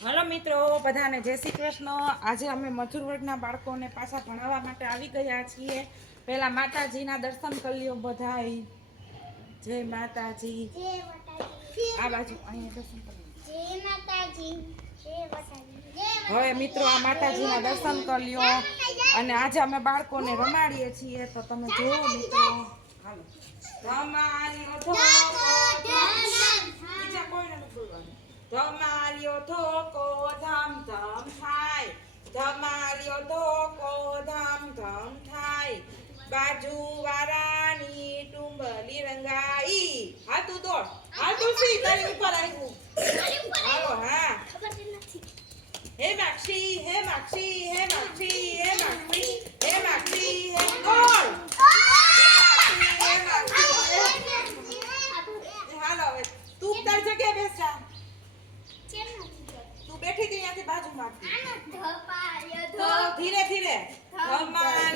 Hello મિત્રો, બધાને જય શ્રી કૃષ્ણ। આજે અમે મજૂર વર્ગના બાળકોને પાછા ભણાવવા માટે આવી ગયા છીએ। પહેલા માતાજીના દર્શન કરી લ્યો બધાય। જય માતાજી। આ બાજુ અહીંયા દર્શન કરી જય માતાજી। જય માતાજી। હવે મિત્રો આ માતાજીના દર્શન કરી લ્યો અને આજે અમે બાળકોને રમાડીએ છીએ તો તમે જુઓ મિત્રો। હાલો રમાડીઓ બીજા કોઈને નથી બોલવાનું। ધમાલિયો ધોકો ધમ ધમ થાય, ધમાલિયો ધોકો ધમ ધમ થાય, બાજુવાળાની ટુંબલી રંગાઈ। હા તું દોડ, હા તું સી તારી ઉપર આવ્યું। હાલો હા। હે માક્ષી, હે માક્ષી, હે માક્ષી, હે માક્ષી, હે માક્ષી, હે દોડ। હે માક્ષી, હાલો હવે તું તારી જગ્યાએ બેસ જા। તું બેઠી હતી ત્યાંથી બાજુમાં તો ધીરે ધીરે ધમાલિયો